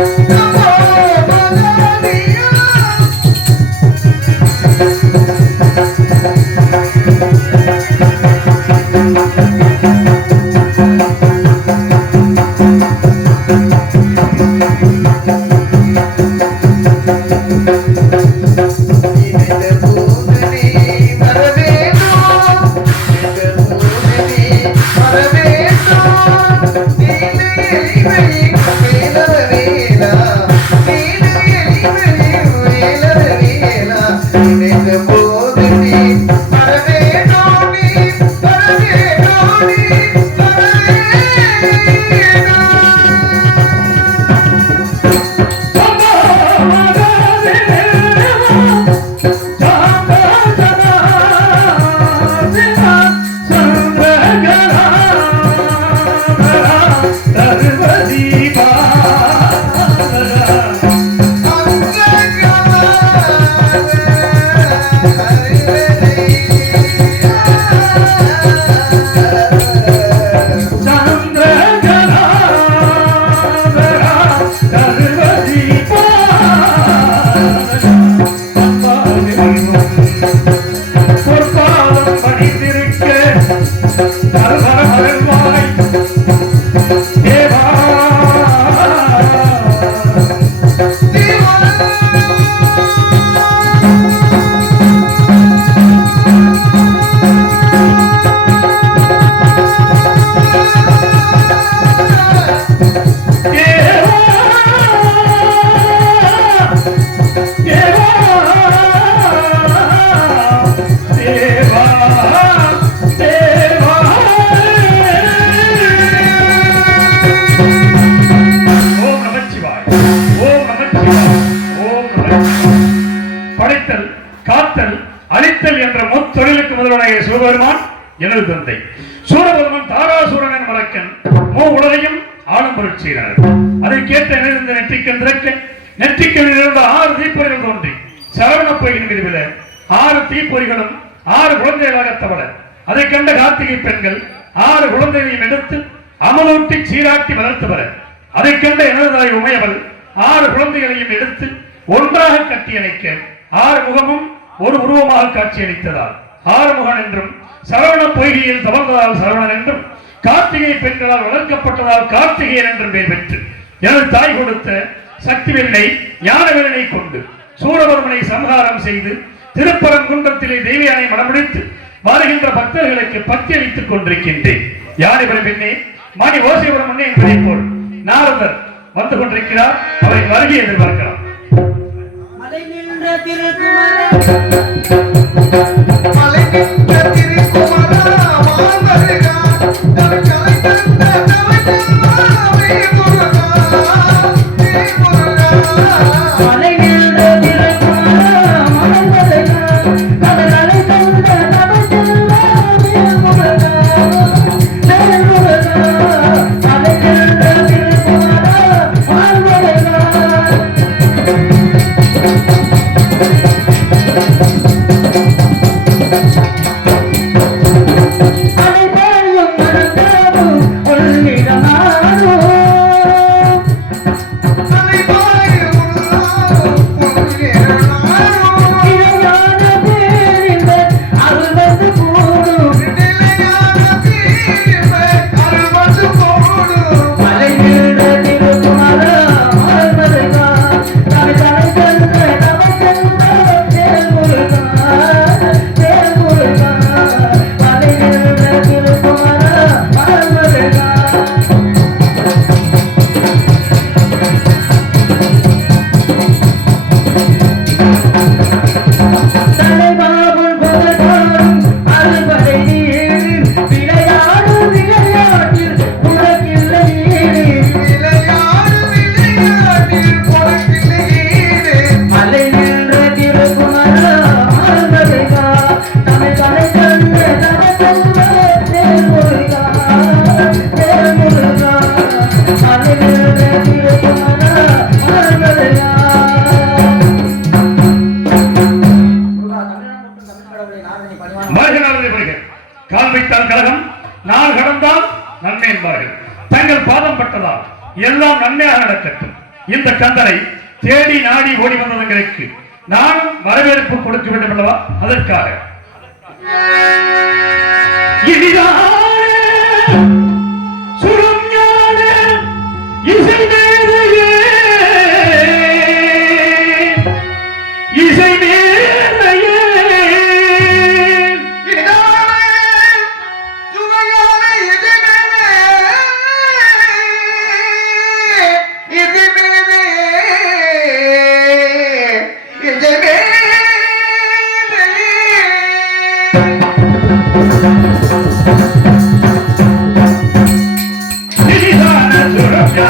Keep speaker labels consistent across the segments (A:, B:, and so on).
A: Oh, Tá Happy birthday. Saravana ஆறு தீப்பொறிகளும் ஆறு குழந்தைகளாக தவற அதை கண்ட கார்த்திகை பெண்கள் ஆறு குழந்தைகளையும் எடுத்து அமலூட்டி சீராட்டி வளர்த்துவர அதை கண்ட எனதாய் உமையவள் ஆறு குழந்தைகளையும் எடுத்து ஒன்றாக கட்டியணைக்க ஆறு முகமும் ஒரு உருவமாக காட்சியளித்ததால். ஆறுமுகன் என்றும் சரவண பொய்கையில் தவழ்ந்ததால் சரவணன் என்றும் கார்த்திகை பெண்களால் வளர்க்கப்பட்டதால் கார்த்திகேயன் என்றும் பெயர் பெற்று எனது தாய் கொடுத்த சக்தி வெள்ளை ஞான வெள்ளை கொண்டு சூரவர்மனை சம்ஹாரம் செய்து திருப்பரங்குன்றத்திலே தேவியானை மனமுடித்து வருகின்ற பக்தர்களுக்கு பத்தியளித்துக் அளித்துக் கொண்டிருக்கின்றேன் இவரை பெண்ணே? மணி ஓசைபுரம் முன்னே என்பதை போல் நாரதர் வந்து கொண்டிருக்கிறார். அவரை வருகை எதிர்பார்க்கலாம்.
B: மலை நின்ற திருக்குமரன்
A: தேடி நாடி ஓடி வந்தவர்களுக்கு நானும் வரவேற்பு கொடுக்க வேண்டும் அல்லவா? அதற்காக. இனிதான இனிதான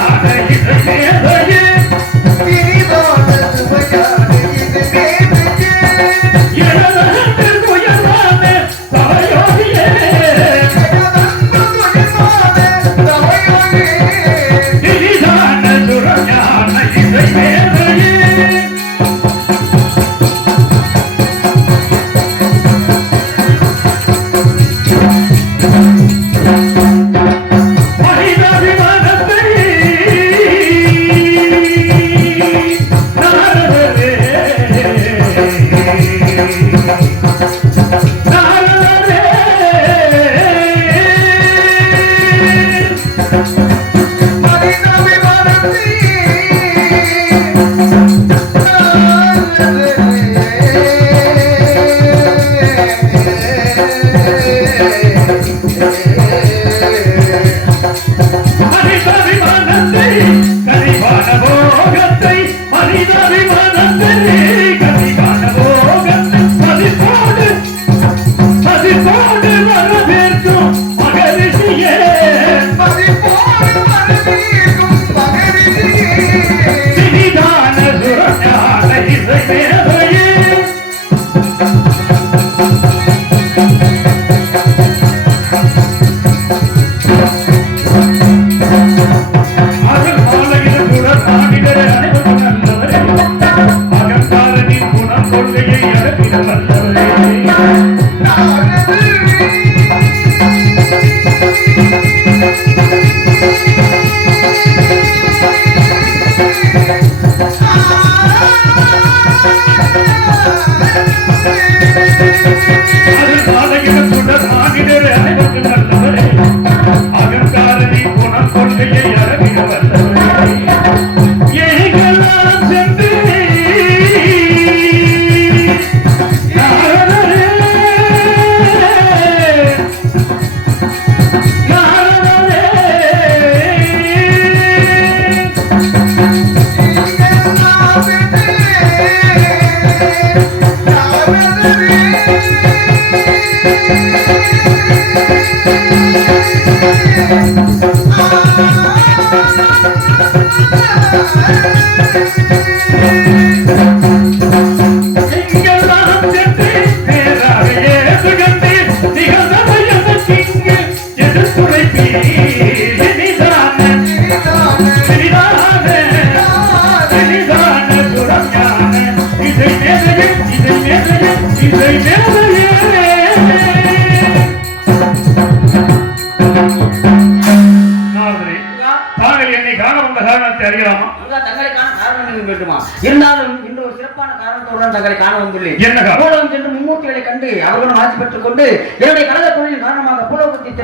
B: இருந்தாலும் இன்று ஒரு சிறப்பான காரணத்துடன் தங்களை காண வந்துள்ளேன்
A: என்ன?
B: பூலோகம் சென்று மும்மூர்த்திகளை கண்டு அவர்களும் ஆட்சி பெற்றுக் கொண்டு என்னுடைய காரணமாக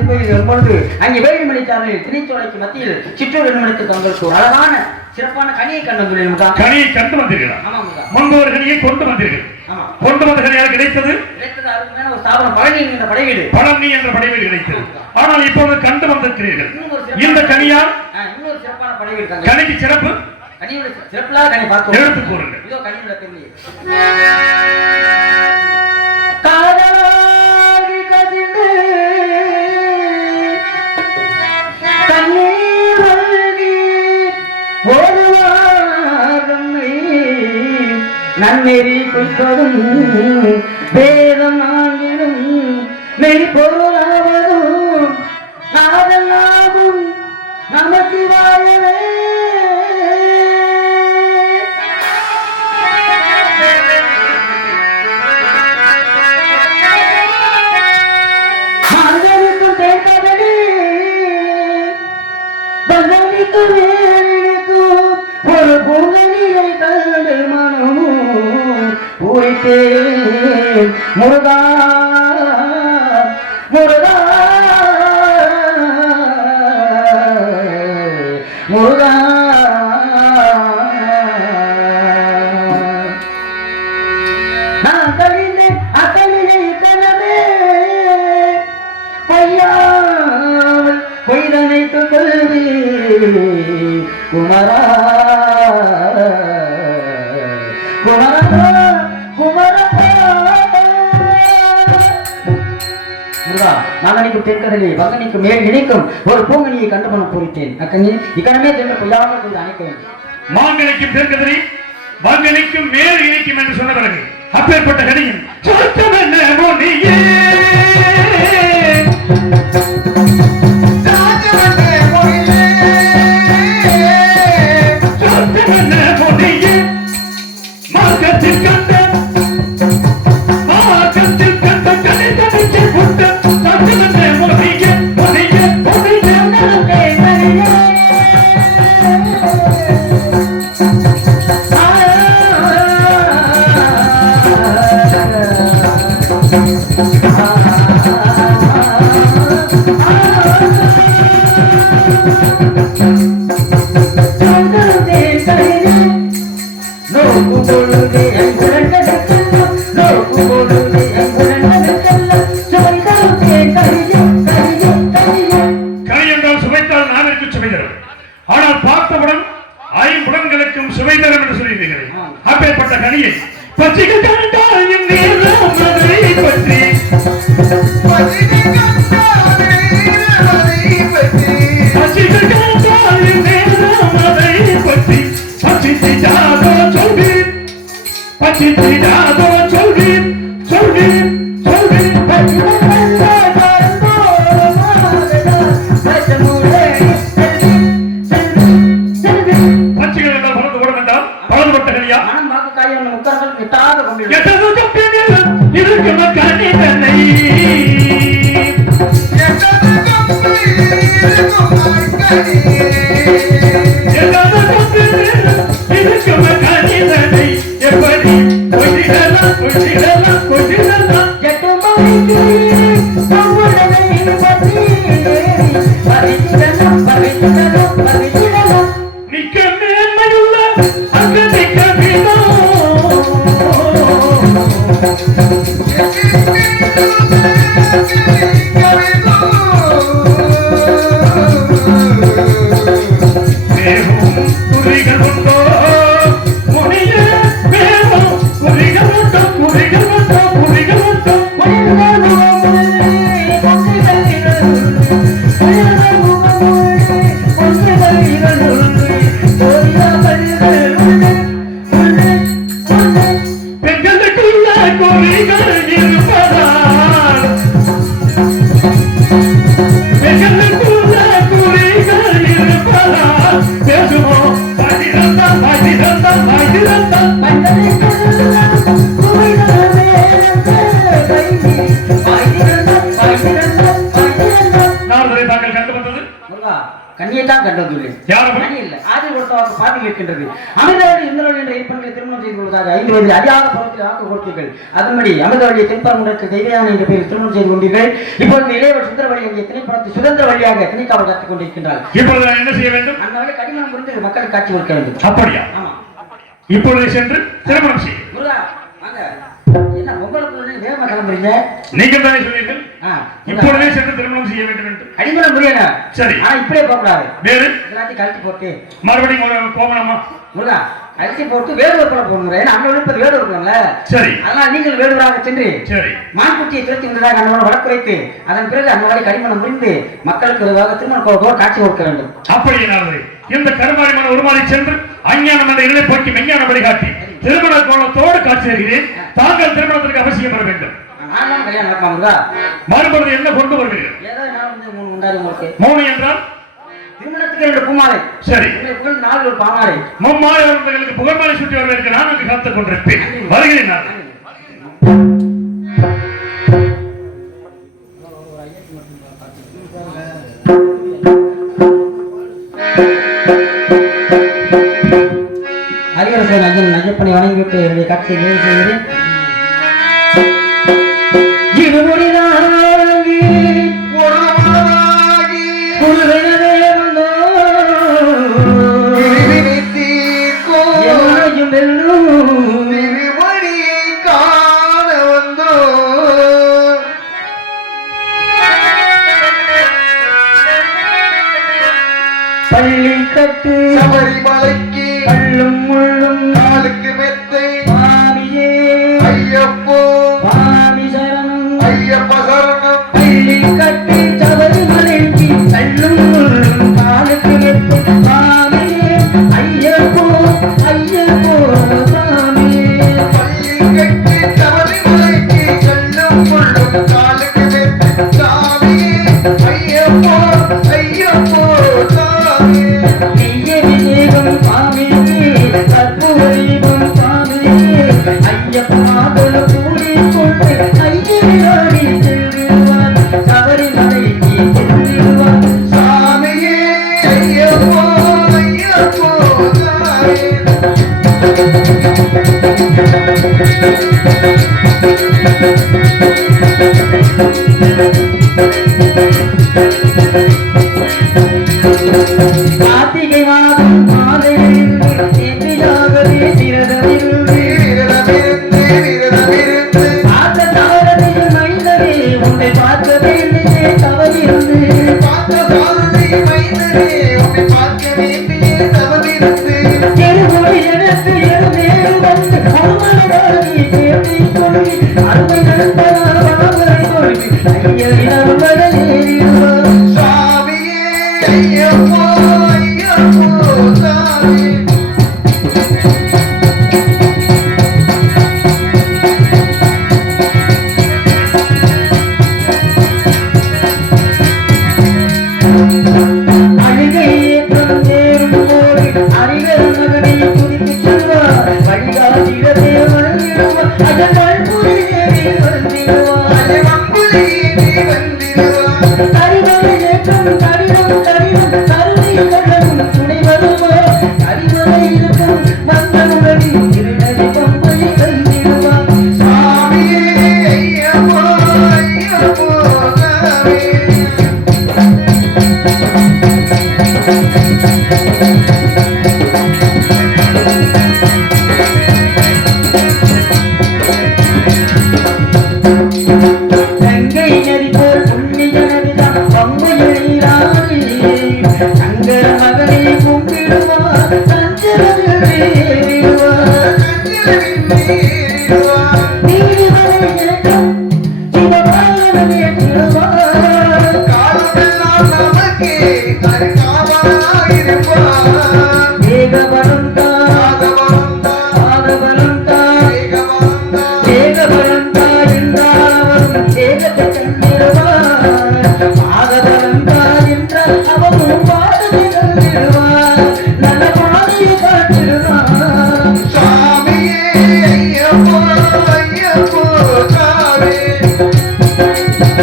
B: தென்பகுதி வரும்பொழுது அங்கே வேலிமலை சாலையில் திணைச்சோலைக்கு மத்தியில் சிற்றூர் என்னும் தங்களுக்கு ஒரு அழகான சிறப்பான கனியை கண்டு வந்துள்ளேன் முகா
A: கனியை கண்டு வந்தீர்களா?
B: முகா
A: முன்பு ஒரு கனியை கொண்டு வந்தீர்கள்.
B: ஆமா.
A: கொண்டு வந்த கனியாக கிடைத்தது?
B: கிடைத்தது அருமையான ஒரு ஸ்தாபனம் பழனி என்கிற படைவீடு.
A: பழனி என்ற படைவில் கிடைத்தது. ஆனால் இப்போது கண்டு வந்திருக்கிறீர்கள். இந்த கனியால்
B: இன்னொரு சிறப்பான படைவீடு
A: கனிக்கு சிறப்பு?
B: கனியோட சிறப்பில்லாத கனி பார்த்து
A: எடுத்து கூறுங்கள்.
B: இதோ கனியோட பெருமையை. நன்னெறி பொய்ப்பதும் வேதம் ஆங்கிலும் மெய்பொருளாவதும் நாதனாகும். நமசிவாயவே மனிதனுக்கும் தேர்ந்தவனே பகவனிக்குமே கண்டு மனமும் முருகா முருகா முருகா. நான் கழிந்தேன் அத்தனையை கனவே பொய்யாமல் பொய்தனை கல்வி குமரா. குமரா குமரா மேல் இணைக்கும் ஒரு பூங்கனியை கண்டு கூறித்தேன் அக்கனி இக்கணமே சென்று பொய்யாமல் கொண்டு அணைக்க வேண்டும்
A: மாங்கனிக்கும் மேல் இணைக்கும் என்று சொன்ன பிறகு அப்பேற்பட்ட கனியும் சொர்க்கம் என்ன மொழியே கண்ட
B: te cuidado பாதி கேட்கின்றது அமிர்தவழி இந்திரவழி என்ற இருப்பங்களை திருமணம் செய்து கொள்வதாக ஐந்து வயதில் அதிகார புறத்தில் வாக்கு கொடுத்தீர்கள் அதன்படி அமிர்தவழியை தென்பரமுடற்கு தெய்வயான என்ற பெயரில் திருமணம் செய்து கொண்டீர்கள். இப்பொழுது இளையவர் சுந்தர வழி என்ற திணைப்படத்தை சுதந்திர வழியாக திணைக்காவல் காத்துக் கொண்டிருக்கின்றார்.
A: இப்பொழுது என்ன செய்ய வேண்டும்?
B: அந்த வழி கடிமணம் புரிந்து மக்களுக்கு காட்சி கொடுக்க வேண்டும்.
A: அப்படியா?
B: ஆமா.
A: இப்பொழுது சென்று திருமணம் செய்ய
B: வேகமா கிளம்புறீங்க
A: நீங்கள் தானே சொன்னீர்கள்? இப்பொழுதே சென்று திருமணம் செய்ய வேண்டும் என்று.
B: கடிமணம் புரியல.
A: சரி.
B: ஆனா இப்படியே போக கூடாது
A: வேறு?
B: எல்லாத்தையும் கழட்டி போட்டு.
A: மறுபடியும் கோமணமா
B: முருகா அரிசி போட்டு வேடுவர் போல போகணும் ஏன்னா அங்க விழுப்பது வேடுவர் இருக்கணும்ல
A: சரி.
B: அதனால் நீங்கள் வேடுவராக சென்று
A: சரி.
B: மான்குட்டியை துரத்தி வந்ததாக அண்ணனோட வழக்குரைத்து அதன் பிறகு அந்த வரை கடிமணம் புரிந்து மக்களுக்கு ஒருவாக திருமண கோலத்தோடு காட்சி கொடுக்க வேண்டும்.
A: அப்படியே இந்த கருமாரிமான உருமாறி சென்று அஞ்ஞானம் என்ற இலை போக்கி மெஞ்ஞான வழிகாட்டி. திருமண கோலத்தோடு காட்சி தருகிறேன் தாங்கள் திருமணத்திற்கு அவசியம் வர வேண்டும். மறுபொழுது என்ன கொண்டு
B: வந்து மூணு
A: என்றால்?
B: திருமணத்துக்கு ரெண்டு பூமாலை.
A: சரி.
B: நாலு ஒரு பாமாலை
A: மும்மாலை அவர்களுக்கு புகழ்மாலை சுற்றி வருவதற்கு நான் அங்கு காத்துக் கொண்டிருப்பேன். வருகிறேன் நான்.
B: பாட்டை
C: சாமியே yeah
B: you.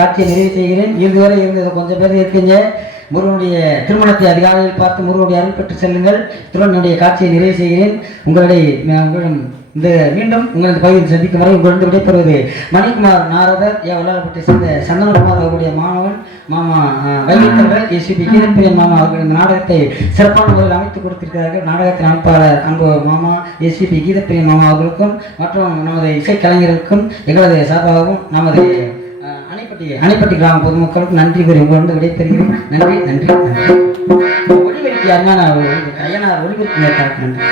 B: காட்சியை நிறைவு செய்கிறேன். இதுவரை இருந்தது கொஞ்சம் பேர் இருக்கீங்க முருகனுடைய திருமணத்தை அதிகாலையில் பார்த்து முருகனுடைய அருள் பெற்று செல்லுங்கள். திருமணனுடைய காட்சியை நிறைவு செய்கிறேன். உங்களுடைய உங்களிடம் இந்த மீண்டும் உங்களது பகுதியில் சந்திக்கும் வரை உங்களிடம் விடைபெறுவது மணிக்குமார் நாரதர். ஏ வல்லாளப்பட்டி சேர்ந்த சந்தனகுமார் அவர்களுடைய மாணவன் மாமா வைத்தவர்கள் எஸ்பி கீரப்பிரியன் மாமா அவர்கள் இந்த நாடகத்தை சிறப்பான முறையில் அமைத்து கொடுத்திருக்கிறார்கள். நாடகத்தின் அமைப்பாளர் அன்பு மாமா எஸ்பிபி கீதப்பிரியன் மாமா அவர்களுக்கும் மற்றும் நமது இசைக்கலைஞர்களுக்கும் எங்களது சார்பாகவும் நமது அணைப்பட்டி அணைப்பட்டி கிராம பொதுமக்களுக்கு நன்றி கூறி உங்களிடம் விடைபெறுகிறேன் நன்றி நன்றி ஒளிவெடிக்கு ஒளிபெருக்கி நான் ஒரு ஒளிவெடிக்கு நன்றி.